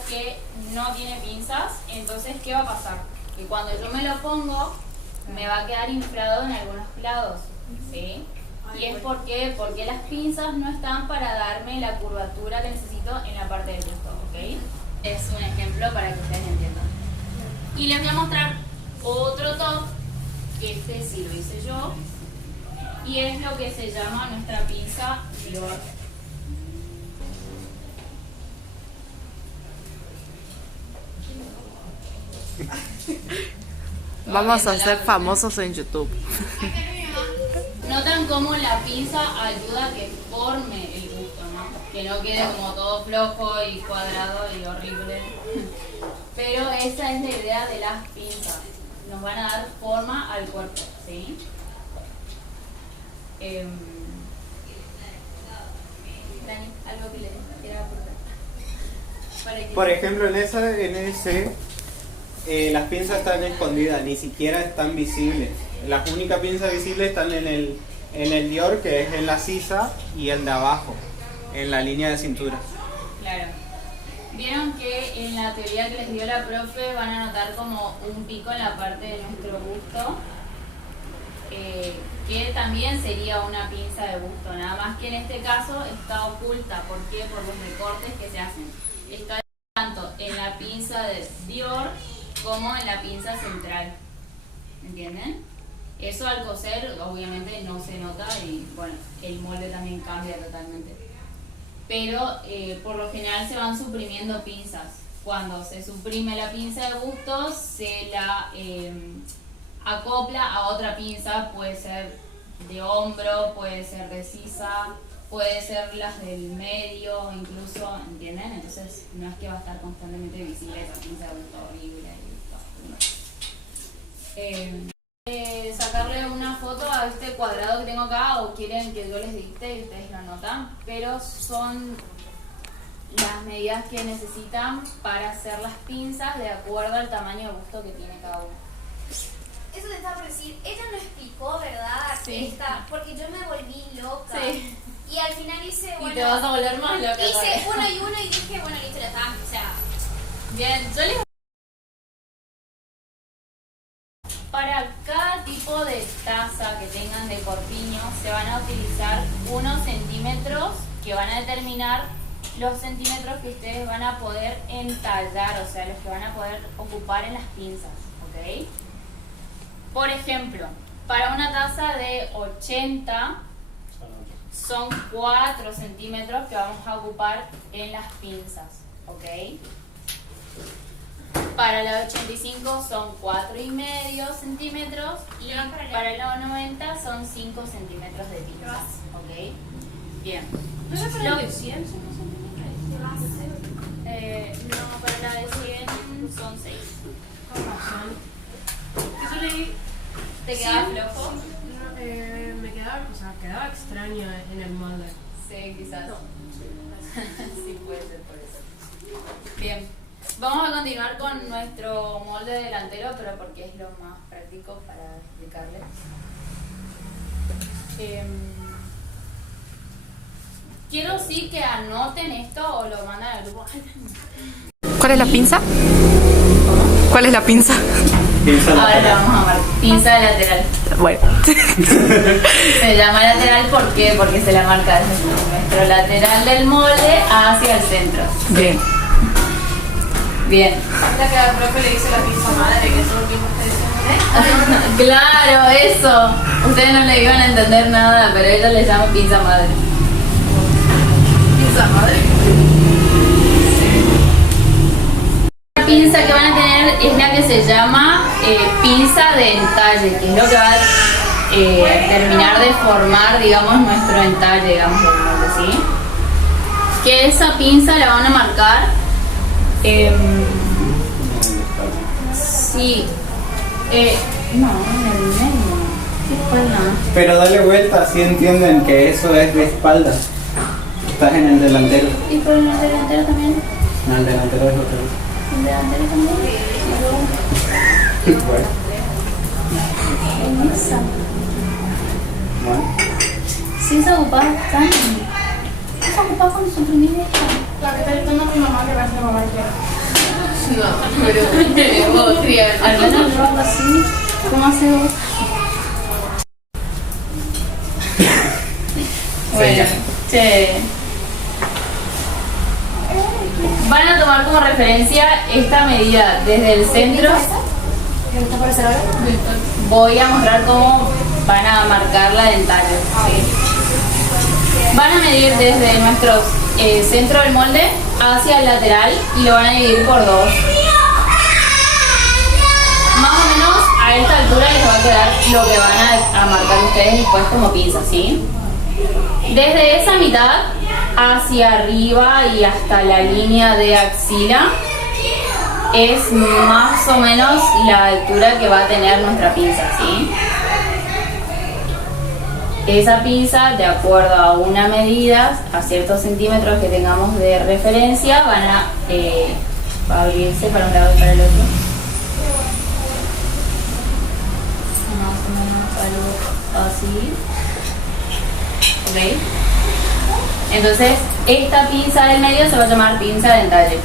que no tiene pinzas, entonces ¿qué va a pasar? Que cuando yo me lo pongo, me va a quedar inflado en algunos lados, ¿sí? Y es porque las pinzas no están para darme la curvatura que necesito en la parte del busto, ¿ok? Es un ejemplo para que ustedes entiendan. Y les voy a mostrar otro top, que este sí lo hice yo, y es lo que se llama nuestra pinza Dior. Vamos a ser famosos en YouTube. Notan cómo la pinza ayuda a que forme el busto, ¿no? Que no quede como todo flojo y cuadrado y horrible. Pero esa es la idea de las pinzas. Nos van a dar forma al cuerpo, ¿sí? Dani, algo que le quiera aportar. Por ejemplo, en ese las pinzas están escondidas, ni siquiera están visibles. Las únicas pinzas visibles están en el Dior, que es en la sisa, y el de abajo, en la línea de cintura. Claro. Vieron que en la teoría que les dio la profe van a notar como un pico en la parte de nuestro busto, que también sería una pinza de busto, nada más que en este caso está oculta. ¿Por qué? Por los recortes que se hacen. Está tanto en la pinza de Dior como en la pinza central. ¿Entienden? Eso al coser obviamente no se nota y bueno, el molde también cambia totalmente. Pero por lo general se van suprimiendo pinzas. Cuando se suprime la pinza de busto, se la acopla a otra pinza, puede ser de hombro, puede ser de sisa, puede ser las del medio, incluso, ¿entienden? Entonces no es que va a estar constantemente visible esa pinza de busto horrible. Sacarle una foto a este cuadrado que tengo acá, o quieren que yo les dicte y ustedes lo anotan, pero son las medidas que necesitan para hacer las pinzas de acuerdo al tamaño de busto que tiene cada uno. Eso te estaba por decir, ella no explicó, ¿verdad? Sí. Porque yo me volví loca. Sí. Y al final hice, bueno... Y te vas a volver más loca. Hice uno y uno y dije, bueno, listo, ya está. O sea... Bien, yo les... Para cada tipo de taza que tengan de corpiño se van a utilizar unos centímetros que van a determinar los centímetros que ustedes van a poder entallar, o sea, los que van a poder ocupar en las pinzas, ¿ok? Por ejemplo, para una taza de 80 son 4 centímetros que vamos a ocupar en las pinzas, ¿ok? Para la 85 son 4,5 centímetros y para la 90 son 5 centímetros de pinzas, ¿ok? Bien. ¿No era para la de 100 son 2 centímetros? No, para la de 100 son 6. Yo leí... ¿Te queda flojo? Me quedaba extraño en el molde. Sí, quizás. Sí, puede ser por eso. Bien. Vamos a continuar con nuestro molde delantero, pero porque es lo más práctico para explicarles. Quiero sí que anoten esto o lo mandan al grupo. ¿Cuál es la pinza? ¿Cuál es la pinza? Ahora le vamos a llamar pinza lateral. Bueno. Se llama lateral ¿por qué? Porque se la marca desde nuestro lateral del molde hacia el centro. Bien. Bien. La que al profe le dice la pinza madre, que es lo que ustedes dicen, Claro, eso. Ustedes no le iban a entender nada, pero ella le llama pinza madre. pinza madre. La pinza que van a tener es la que se llama pinza de entalle, que es lo que va a terminar de formar, digamos, nuestro entalle, digamos, del molde, ¿sí? Que esa pinza la van a marcar. Sí. No, en el medio. ¿Qué espalda? Pero dale vuelta, así entienden que eso es de espalda. Estás en el delantero. ¿Y por el delantero también? No, el delantero es otra vez. ¿El delantero también? Bueno. En esa. Bueno. Sí, esa ocupada están. Esa ocupada con su primera. La que está gritando a mi mamá que va a hacer No, pero vos trial. Al menos yo hago así. ¿Cómo haces vos? Bueno, che. Van a tomar como referencia esta medida desde el centro. Voy a mostrar cómo van a marcar la dentalle. ¿Sí? Van a medir desde nuestro centro del molde hacia el lateral y lo van a dividir por 2. Más o menos a esta altura les va a quedar lo que van a marcar ustedes después como pinza, ¿sí? Desde esa mitad hacia arriba y hasta la línea de axila es más o menos la altura que va a tener nuestra pinza, ¿sí? Esa pinza, de acuerdo a una medida, a ciertos centímetros que tengamos de referencia, van a abrirse para un lado y para el otro. Más o menos algo así. ¿Ok? Entonces, esta pinza del medio se va a llamar pinza dentalle.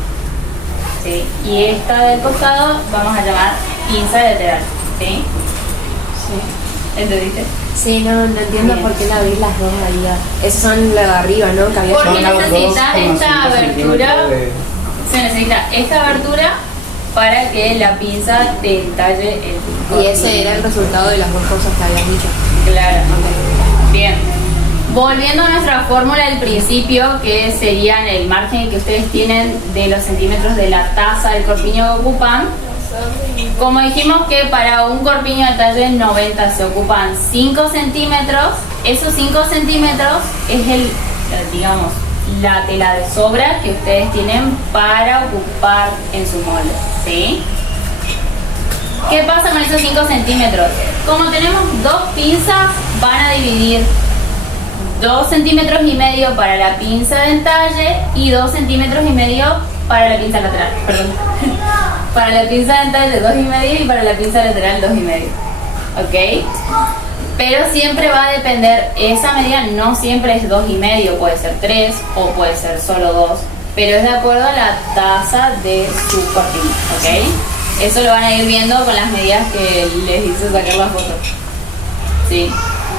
¿Sí? Y esta del costado vamos a llamar pinza lateral. ¿Sí? Sí. ¿Entendiste? Sí, no entiendo por qué la abrí las dos ahí. Esos son las de arriba, ¿no? Que había Porque Son los necesita 2,5 esta abertura. centímetros de- Se necesita esta abertura para que la pinza dentalle el Y ese era el resultado de las dos cosas que habías dicho. Claro. Bien. Volviendo a nuestra fórmula del principio, que serían el margen que ustedes tienen de los centímetros de la taza del corpiño que ocupan. Como dijimos que para un corpiño de talle 90 se ocupan 5 centímetros, esos 5 centímetros es digamos, la tela de sobra que ustedes tienen para ocupar en su molde, ¿sí? ¿Qué pasa con esos 5 centímetros? Como tenemos dos pinzas, van a dividir 2 centímetros y medio para la pinza de entalle y 2 centímetros y medio para la pinza lateral, perdón. Para la pinza de entalle 2 y medio y para la pinza lateral 2 y medio. ¿Ok? Pero siempre va a depender, esa medida no siempre es 2 y medio, puede ser 3 o puede ser solo 2, pero es de acuerdo a la taza de su corpiño, ¿ok? Eso lo van a ir viendo con las medidas que les hice sacar la foto. Sí.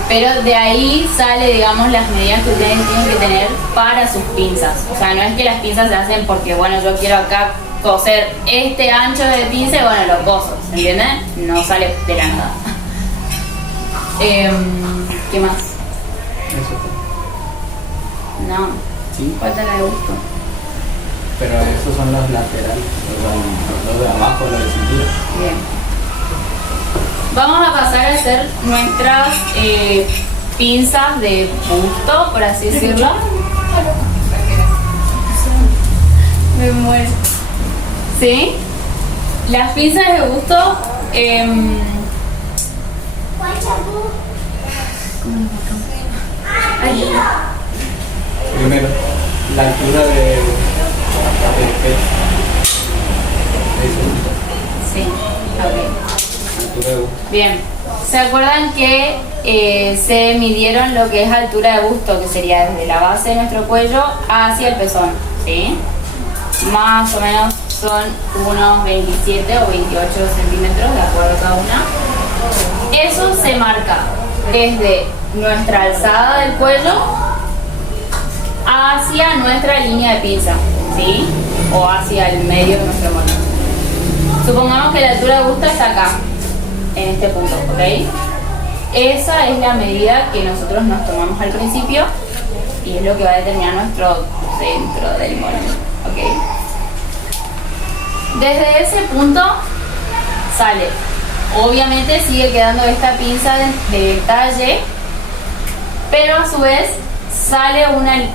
Pero de ahí sale, digamos, las medidas que ustedes tienen que tener para sus pinzas. O sea, no es que las pinzas se hacen porque, bueno, yo quiero acá coser este ancho de pinza y, bueno, lo coso, ¿entienden? No sale de la nada. ¿Qué más? Eso. No, Sí, falta la de gusto. pero esos son los laterales, los de abajo, los de cintura. Bien. Vamos a pasar a hacer nuestras pinzas de busto, por así decirlo. Me muero. ¿Sí? Las pinzas de busto. Primero, la altura del pecho. Eso, Sí, ok. altura de busto. Bien. ¿Se acuerdan que se midieron lo que es altura de busto, que sería desde la base de nuestro cuello hacia el pezón? ¿Sí? Más o menos son unos 27 o 28 centímetros, de acuerdo a cada una. Eso se marca desde nuestra alzada del cuello hacia nuestra línea de pinza, ¿sí? O hacia el medio de nuestro molde. Supongamos que la altura de busto está acá, en este punto, ¿ok? Esa es la medida que nosotros nos tomamos al principio y es lo que va a determinar nuestro centro del molde, ¿ok? Desde ese punto sale. Obviamente sigue quedando esta pinza de talle, pero a su vez sale una línea.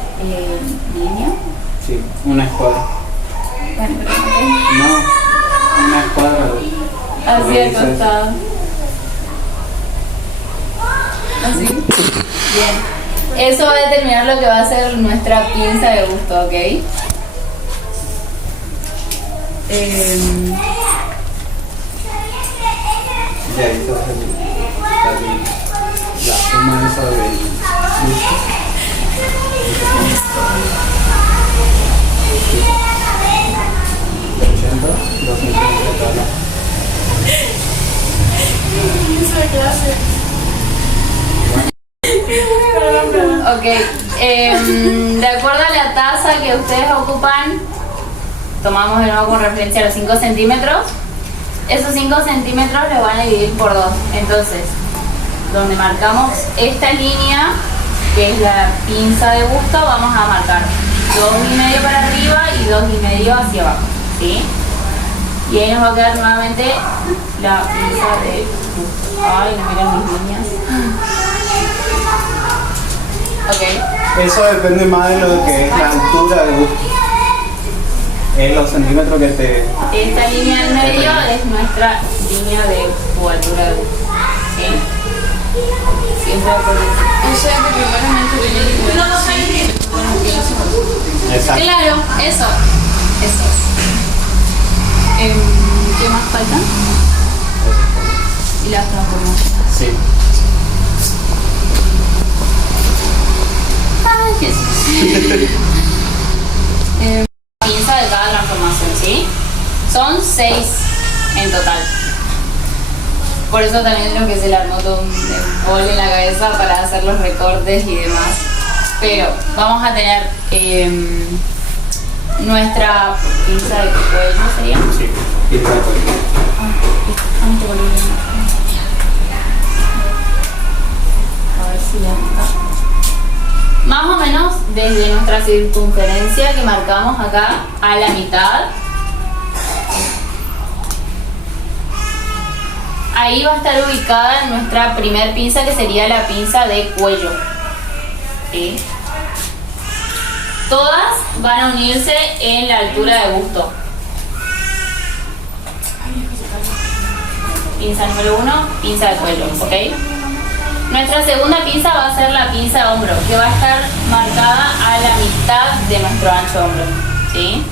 Sí, una escuadra. Bueno, pero No, una escuadra. hacia el costado. Así. Bien. Eso va a determinar lo que va a ser nuestra pinza de busto, ¿ok? Ya, eso es la suma esa del busto. Ok. De acuerdo a la taza que ustedes ocupan, tomamos de nuevo con referencia los 5 centímetros. Esos 5 centímetros los van a dividir por 2. Entonces, donde marcamos esta línea, que es la pinza de busto, vamos a marcar 2,5 para arriba y 2,5 hacia abajo, ¿sí? Y ahí nos va a quedar nuevamente la pinza de busto. Ay, no miren mis líneas. Ok. Eso depende más de lo que es la altura de busto. Es los centímetros que te... Esta línea del medio es nuestra línea de tu altura de busto, ¿sí? Siempre por eso. O sea que primeramente tenía que poner así. Exacto. Claro, eso. Eso. ¿Qué más faltan? Y las transformaciones. Sí. Ay, Jesús. Pinza de cada transformación, ¿sí? Son 6 en total. Por eso también creo que se le armó todo un bol en la cabeza para hacer los recortes y demás. Pero vamos a tener nuestra pinza de cuello, ¿sería? Sí. Pinza de cuello. A ver si ya está. Más o menos desde nuestra circunferencia que marcamos acá a la mitad. Ahí va a estar ubicada nuestra primer pinza, que sería la pinza de cuello. ¿Sí? Todas van a unirse en la altura de busto. Pinza número 1, pinza de cuello, ¿ok? Nuestra segunda pinza va a ser la pinza de hombro, que va a estar marcada a la mitad de nuestro ancho hombro, ¿sí?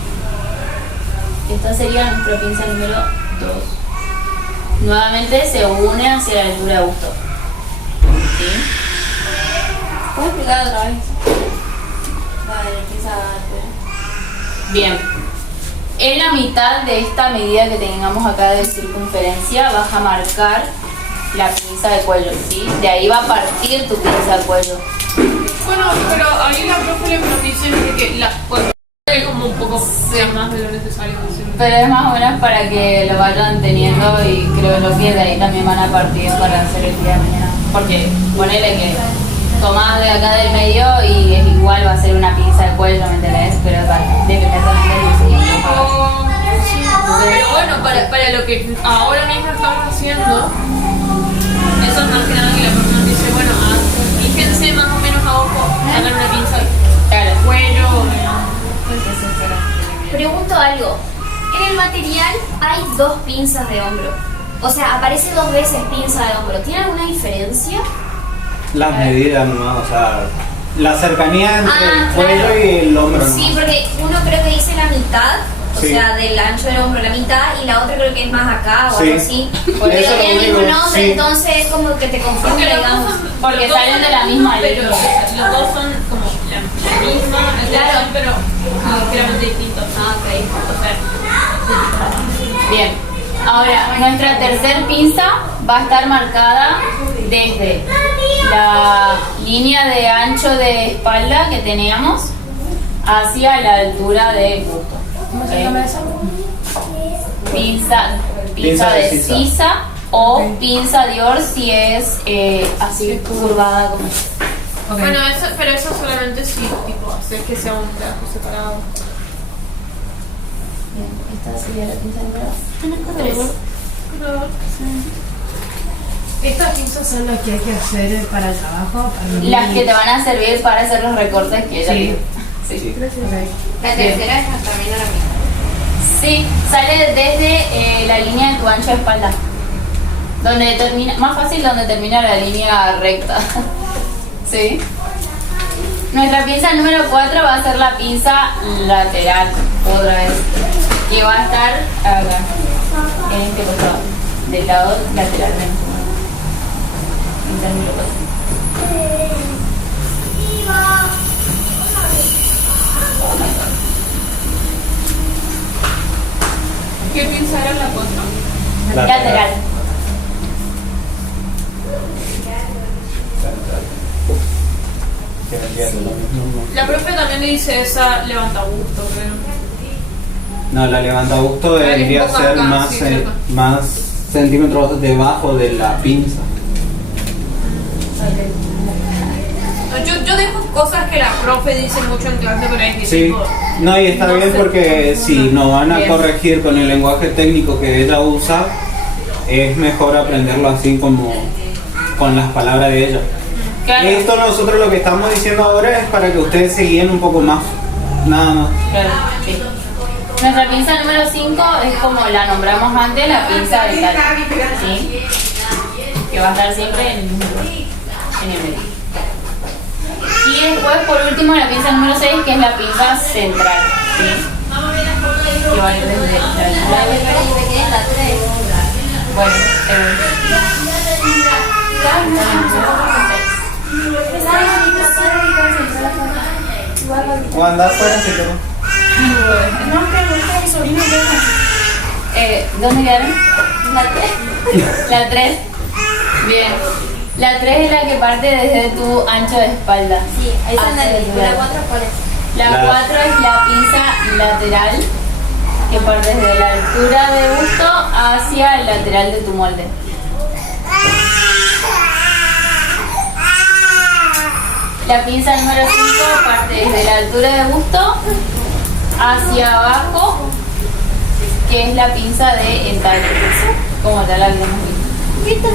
Esta sería nuestra pinza número 2. Nuevamente se une hacia la altura de busto, ¿sí? ¿Puedo explicar otra vez? Vale, empieza a... Bien. En la mitad de esta medida que tengamos acá de circunferencia vas a marcar la pinza de cuello, ¿sí? De ahí va a partir tu pinza de cuello. Bueno, pero ahí la profe le dice que la es como un poco sea más de lo necesario. Pero es más o menos para que lo vayan teniendo, y creo que de ahí también van a partir para hacer el día de mañana. Porque ponele que tomás de acá del medio y es igual, va a ser una pinza de cuello, ¿me entendés? Pero depende también del diseño. Pero bueno, para lo que ahora mismo estamos haciendo, eso es más que nada que la persona dice, bueno, fíjense más o menos a ojo, sacar una pinza Claro. de cuello. Pregunto algo. En el material hay 2 pinzas de hombro. O sea, aparece 2 veces pinza de hombro. ¿Tiene alguna diferencia? Las medidas nomás, o sea, la cercanía entre el cuello claro. y el hombro nomás. Sí, porque uno creo que dice la mitad, o Sí. sea, del ancho del hombro la mitad, y la otra creo que es más acá o Sí. algo así. Eso Porque es lo tiene el mismo único, nombre, sí. entonces es como que te confunde, digamos. Porque salen de la misma pero línea. los dos son como la misma, Claro. pero ligeramente distintos. Ah, ok. Bien. Ahora, nuestra tercer pinza va a estar marcada desde la línea de ancho de espalda que teníamos hacia la altura del busto. ¿Ok? Pinza Pinza de de sisa o pinza Dior si es así curvada como esta. Bueno, pero eso solamente si tipo hacer que sea un trabajo separado. Bien, esta sería la pinza número 3. Estas pinzas son las que hay que hacer para el trabajo. Las que te van a servir para hacer los recortes que ella dijo. Sí. Sí. La tercera es también la mitad. Sí, sale desde la línea de tu ancho de espalda. Donde termina, más fácil donde termina la línea recta. Sí. Nuestra pinza número 4 va a ser la pinza lateral, otra vez. Que va a estar acá, en este costado, del lado lateralmente. Pinza número 4. ¿Qué pinza era la 4? Lateral. que vendría siendo lo mismo. La profe también le dice esa levantabusto, creo. No, la levantabusto debería un poco ser acá, más, sí, cierto. más centímetros debajo de la pinza. Yo dejo cosas que la profe dice mucho en clase, pero es que Sí, tipo, no, y está no bien sé. porque si nos van a Bien. corregir con el lenguaje técnico que ella usa, es mejor aprenderlo así como con las palabras de ella. Claro. Esto nosotros lo que estamos diciendo ahora es para que ustedes se guíen un poco más, nada más. Claro, sí. Nuestra pinza número 5 es como la nombramos antes, la pinza de tal. ¿Sí? Que va a estar siempre en el mismo lugar, en el medio. Y después, por último, la pinza número 6, que es la pinza central. ¿Sí? Que va a ir desde la altura. Bueno, O andar fuera si querés. ¿dónde quedaron? La 3. Bien. La 3 es la que parte desde tu ancho de espalda. Sí, ahí está en hacia la el lista. La lugar. 4 cuál es. La 4 es la pinza lateral, que parte desde la altura de busto hacia el lateral de tu molde. La pinza número 5 parte desde la altura de busto hacia abajo, que es la pinza de entalle, como tal la habíamos visto.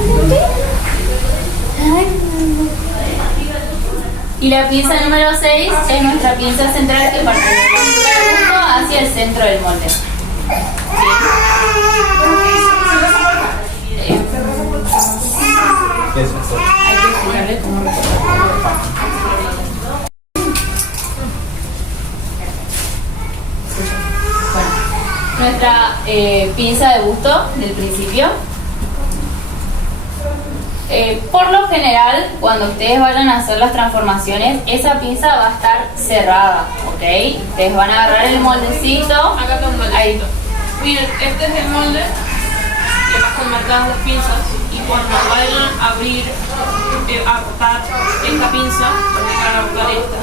Y la pinza número 6 es nuestra pinza central, que parte desde la altura de busto hacia el centro del molde. ¿Sí? Eso es. Hay que explicarle cómo recordar. Bueno, nuestra pinza de busto del principio. Por lo general, cuando ustedes vayan a hacer las transformaciones, esa pinza va a estar cerrada, ¿ok? Ustedes van a agarrar el moldecito. Acá está un moldecito. Ahí. Miren, este es el molde, le pasan marcadas las pinzas y cuando vayan a abrir, a cortar esta pinza, van a cortar esta,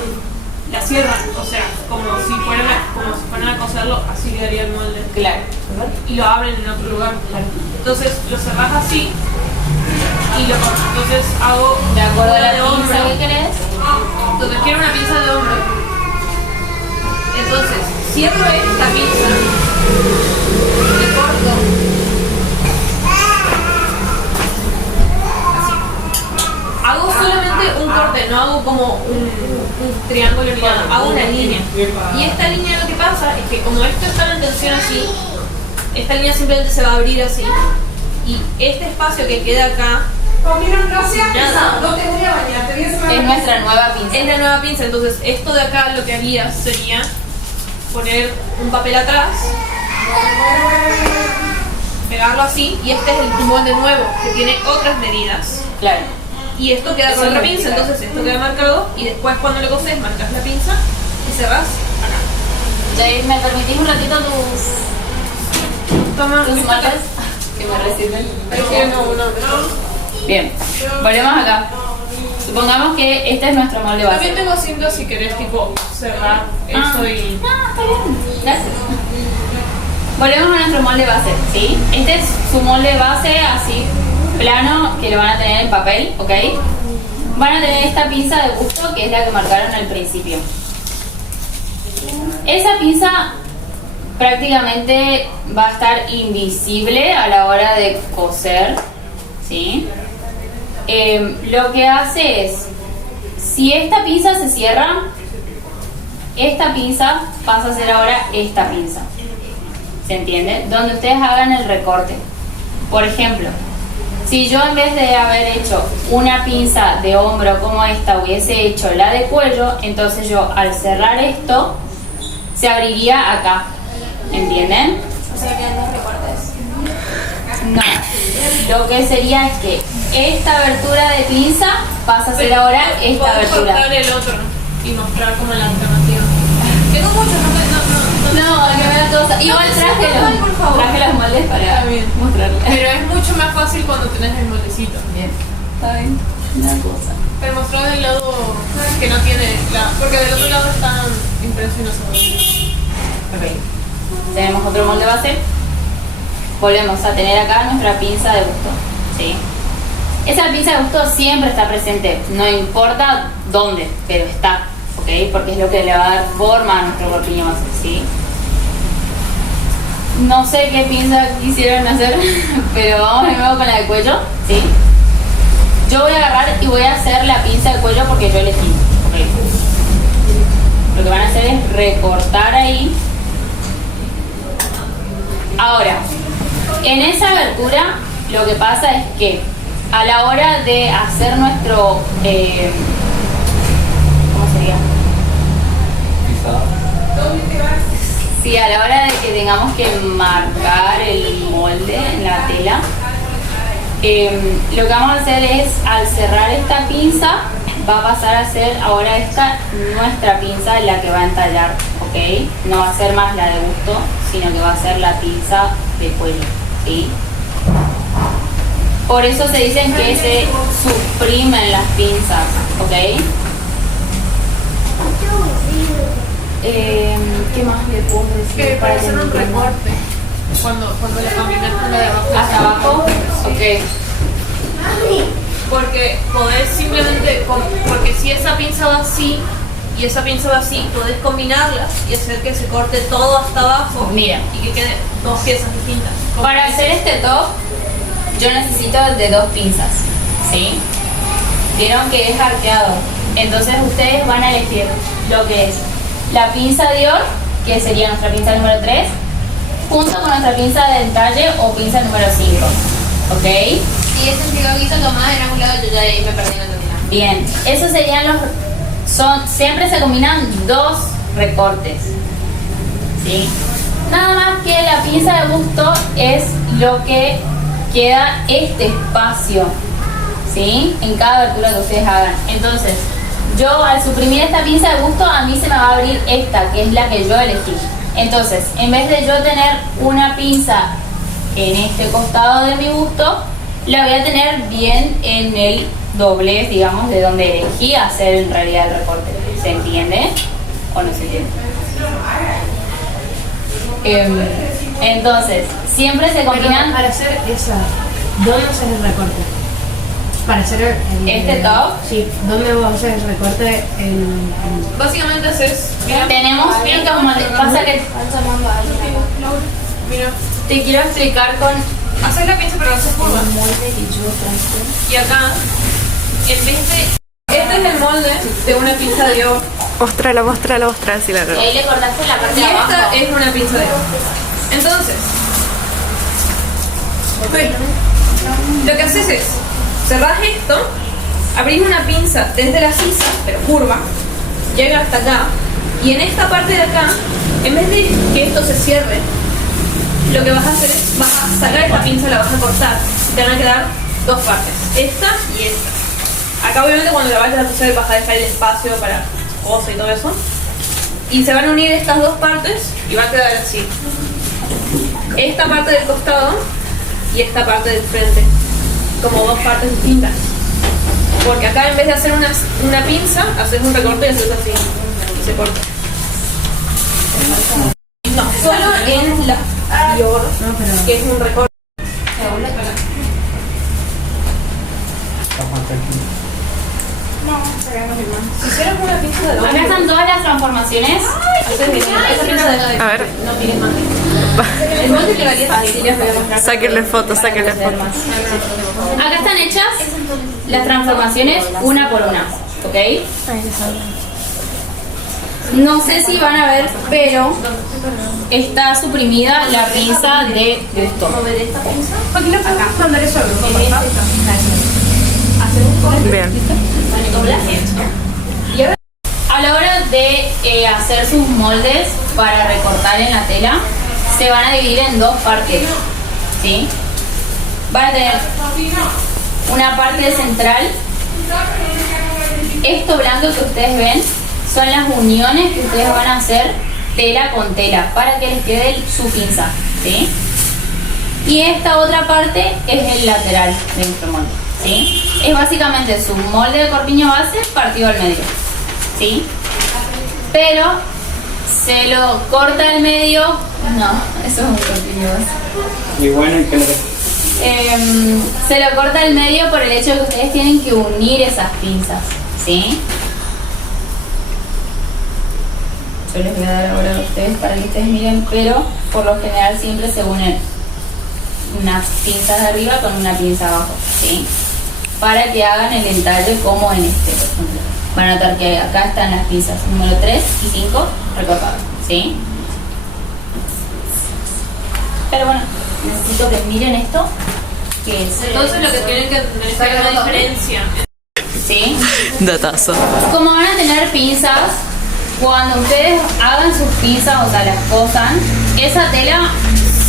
la cierran, o sea, como si fueran a coserlo, así quedaría el molde. Claro. Y lo abren en otro lugar. Entonces lo cerrás así y lo cortas. Entonces hago De acuerdo a una la de pinza hombro. que querés. Entonces quiero una pinza de hombro. Entonces cierro esta pinza, le corto así. Hago solamente un corte, no hago como un triángulo ni nada, hago una línea. Y esta línea lo que pasa es que como esto está en tensión así, esta línea simplemente se va a abrir así. Y este espacio que queda acá Es nuestra nueva pinza. es la nueva pinza. Entonces esto de acá lo que haría sería poner un papel atrás, pegarlo así, y este es el molde nuevo que tiene otras medidas. Claro. Y esto queda Eso con es otra lo que pinza, queda. entonces esto queda marcado y después cuando lo coses marcas la pinza y cerrás acá. Jade, ¿me permitís un ratito Toma, tus ¿viste acá? mates? Que me reciben. No. Bien, volvemos acá. Supongamos que este es nuestro molde base. También tengo cintas si querés tipo cerrar esto y... Está bien, gracias. Volvemos a nuestro molde base, ¿sí? Este es su molde base así, plano, que lo van a tener en papel, ¿ok? Van a tener esta pinza de busto, que es la que marcaron al principio. Esa pinza prácticamente va a estar invisible a la hora de coser, ¿sí? Lo que hace es, si esta pinza se cierra, esta pinza pasa a ser ahora esta pinza. ¿Se entiende? Donde ustedes hagan el recorte. Por ejemplo, si yo en vez de haber hecho una pinza de hombro como esta hubiese hecho la de cuello, entonces yo al cerrar esto se abriría acá. ¿Entienden? O sea, quedan dos recortes. No. Lo que sería es que esta abertura de pinza pasa a ser ahora esta Podés abertura. cortar el otro y mostrar como la alternativa. Tengo muchos, No, que me da cosa. Igual traje los moldes para Está bien. mostrarles. Pero es mucho más fácil cuando tenés el moldecito. Bien. Está bien. una cosa. Pero mostrar del lado que no tiene porque del otro lado están impresos y no se ven. Ok. Tenemos otro molde base. Volvemos a tener acá nuestra pinza de busto, ¿sí? Esa pinza de busto siempre está presente, no importa dónde, pero está, ¿ok? Porque es lo que le va a dar forma a nuestro corpiño base, ¿sí? No sé qué pinza quisieron hacer, pero vamos de nuevo con la de cuello, ¿sí? Yo voy a agarrar y voy a hacer la pinza de cuello porque yo elegí, ¿ok? Lo que van a hacer es recortar ahí. Ahora, en esa abertura lo que pasa es que a la hora de hacer nuestro, ¿cómo sería? Sí, a la hora de que tengamos que marcar el molde en la tela, lo que vamos a hacer es, al cerrar esta pinza, va a pasar a ser ahora esta nuestra pinza la que va a entallar, ¿ok? No va a ser más la de busto, sino que va a ser la pinza de cuello, ¿sí? Por eso se dicen que se suprimen las pinzas, ¿ok? ¿Qué más le puedo decir? Que para hacer un recorte. Cuando la caminas con la de abajo. ¿Hasta abajo? Ok. Porque podés simplemente, porque si esa pinza va así y esa pinza va así, podés combinarlas y hacer que se corte todo hasta abajo. Mira. Y que queden dos piezas distintas. Para hacer este top, yo necesito de 2 pinzas, ¿sí? Vieron que es arqueado. Entonces ustedes van a elegir lo que es la pinza Dior, que sería nuestra pinza número 3, junto con nuestra pinza de entalle o pinza número 5, ¿ok? Y ese sentido que hizo Tomás en algún lado, yo ya ahí me perdí en el Bien, esos serían siempre se combinan 2 recortes, ¿sí? Nada más que la pinza de busto es lo que queda este espacio, ¿sí? En cada abertura que ustedes hagan. Entonces, yo al suprimir esta pinza de busto, a mí se me va a abrir esta, que es la que yo elegí. Entonces, en vez de yo tener una pinza en este costado de mi busto, la voy a tener bien en el doblez, digamos, de donde elegí hacer en realidad el recorte. ¿Se entiende o no se entiende? Entonces, siempre se combinan. Para hacer esa, ¿dónde haces el recorte? Para hacer ¿Este top? Sí, ¿dónde vos haces el recorte? Básicamente haces, mira, Tenemos estos moldes. Pasa que mira, te quiero explicar con haces la pinza pero haces curva. Y acá, en vez de, este es el molde de una pinza de oro. Mostrala, así la y ahí le cortaste la parte Y de abajo. esta es una pinza de oro. Entonces, lo que haces es, cerrás esto, abrís una pinza desde la sisa, pero curva, llega hasta acá, y en esta parte de acá, en vez de que esto se cierre, lo que vas a hacer es, vas a sacar esta pinza, la vas a cortar, y te van a quedar 2 partes, esta y esta. Acá obviamente cuando la vayas a coser vas a dejar el espacio para cosa y todo eso, y se van a unir estas 2 partes y va a quedar así. Esta parte del costado y esta parte del frente, como 2 partes distintas. Porque acá en vez de hacer una pinza, haces un recorte y haces así. Y se corta. No, solo en la Dior, que es un recorte. Si hicieras una pinza de Acá están todas las transformaciones. haces esa pinza de A ver, no tienes más. El molde que valía fácil, les voy a mostrar. sáquenle fotos. Acá están hechas las transformaciones una por una, ¿ok? No sé si van a ver, pero está suprimida la pinza de busto. Aquí le puedo mandar eso al grupo, por favor. Bien. Y ahora, a la hora de hacer sus moldes para recortar en la tela, se van a dividir en 2 partes, ¿sí? Van a tener una parte central. Esto blanco que ustedes ven son las uniones que ustedes van a hacer tela con tela para que les quede su pinza, ¿sí? Y esta otra parte es el lateral de nuestro molde, ¿sí? es básicamente su molde de corpiño base partido al medio, ¿sí? Pero se lo corta al medio, no, eso es un corpiño base. Y bueno, ¿y qué le Se lo corta al medio por el hecho de que ustedes tienen que unir esas pinzas, ¿sí? Yo les voy a dar ahora a ustedes para que ustedes miren, pero por lo general siempre se unen unas pinzas de arriba con una pinza abajo, ¿sí? Para que hagan el entalle como en este, por ejemplo. Van a notar que acá están las pinzas número 3 y 5 recortadas, ¿sí? Pero bueno, necesito que miren esto, que es... Entonces lo que tienen que entender es que hay una diferencia. ¿Sí? Datazo. Como van a tener pinzas, cuando ustedes hagan sus pinzas, o sea, las cosan, esa tela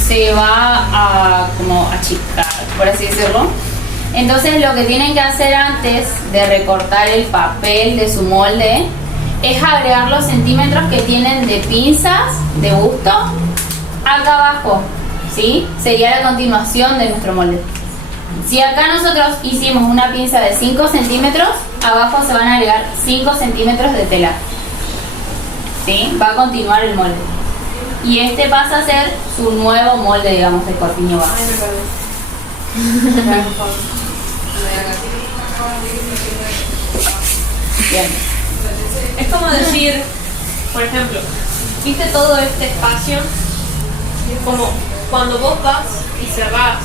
se va a como achicar, por así decirlo. Entonces lo que tienen que hacer antes de recortar el papel de su molde es agregar los centímetros que tienen de pinzas de busto acá abajo, ¿sí? Sería la continuación de nuestro molde. Si acá nosotros hicimos una pinza de 5 centímetros, abajo se van a agregar 5 centímetros de tela, ¿sí? Va a continuar el molde. Y este pasa a ser su nuevo molde, digamos, de corpiño base. Bien. Es como decir, por ejemplo, ¿viste todo este espacio? Como cuando vos vas y cerrás,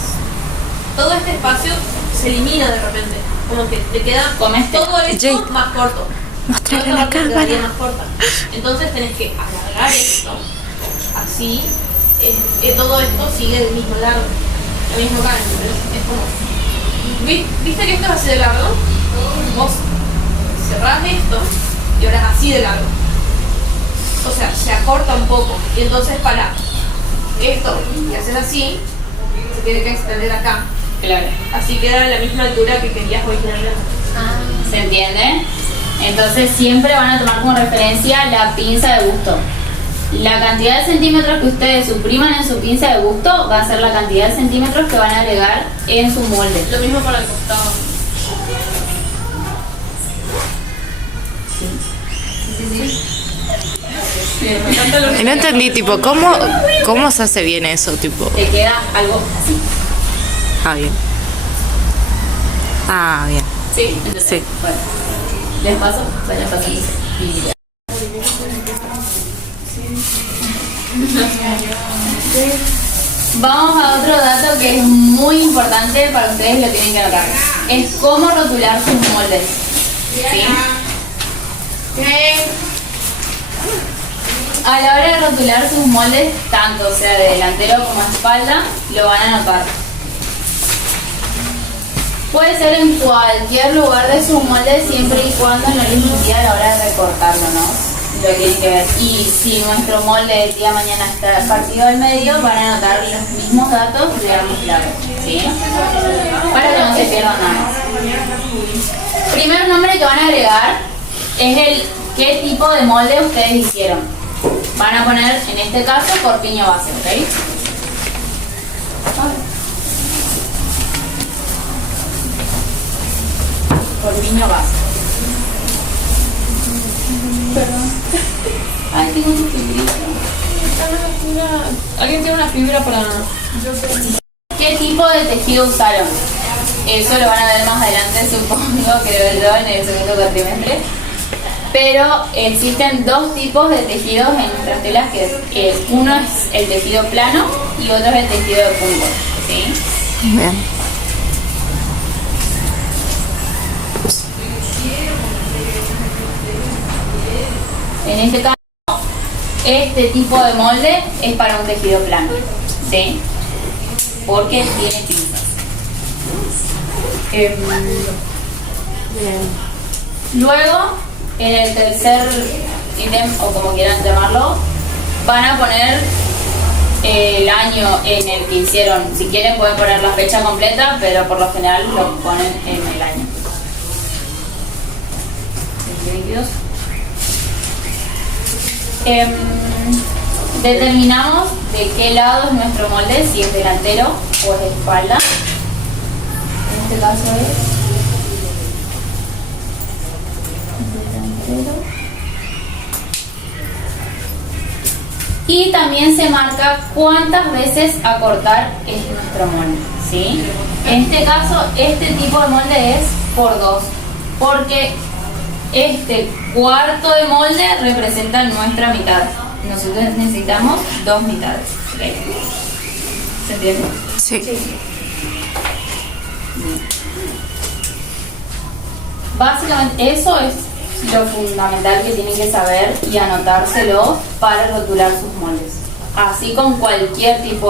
todo este espacio se elimina de repente. Como que te queda todo esto Jay, más corto. mostrarle Otra la parte quedaría cámara. más corta. Entonces tenés que alargar esto. Así, todo esto sigue del mismo largo. Lo mismo acá, ¿entendés? Es como... ¿Viste que esto es así de largo? Vos cerrás esto y ahora es así de largo. O sea, se acorta un poco. Y entonces para esto que haces así, se tiene que extender acá. Claro. Así queda a la misma altura que querías originalmente. ¿Se entiende? Entonces siempre van a tomar como referencia la pinza de busto. La cantidad de centímetros que ustedes supriman en su pinza de busto va a ser la cantidad de centímetros que van a agregar en su molde. Lo mismo para el costado. Y no entendí, tipo, ¿cómo se hace bien eso, tipo? Te queda algo así. Ah, bien. Ah, bien. Sí, entonces, Sí. bueno. Les paso, vayan pasando. Vamos a otro dato que es muy importante para ustedes, lo tienen que anotar. Es cómo rotular sus moldes. ¿Sí? A la hora de rotular sus moldes, tanto sea de delantero como espalda, lo van a anotar. Puede ser en cualquier lugar de sus moldes siempre y cuando no les impida a la hora de recortarlo, ¿no? Lo tienen que ver. Y si nuestro molde el día de mañana está partido al medio, van a anotar los mismos datos, digamos, claro, ¿sí? Para que no se pierdan nada. Primer nombre que van a agregar es el qué tipo de molde ustedes hicieron. Van a poner, en este caso, corpiño base, ¿ok? Corpiño base. Perdón. Ay, tengo una fibrita. ¿Alguien tiene una fibra para...? ¿Qué tipo de tejido usaron? Eso lo van a ver más adelante, supongo, creo yo, en el segundo cuatrimestre. Pero existen dos tipos de tejidos en nuestras telas, que uno es el tejido plano y otro es el tejido de punto, ¿sí? Bien. En este caso, este tipo de molde es para un tejido plano, ¿sí? Porque tiene pinzas. Luego, en el tercer ítem, o como quieran llamarlo, van a poner el año en el que hicieron. Si quieren pueden poner la fecha completa, pero por lo general lo ponen en el año. 2022. Determinamos de qué lado es nuestro molde, si es delantero o es de espalda. En este caso es Y también se marca cuántas veces acortar es nuestro molde, ¿sí? En este caso, este tipo de molde es por 2, porque este cuarto de molde representa nuestra mitad. Nosotros necesitamos 2 mitades. ¿Ok? ¿Se entiende? Sí. Básicamente eso es lo fundamental que tienen que saber y anotárselo para rotular sus moldes. Así con cualquier tipo de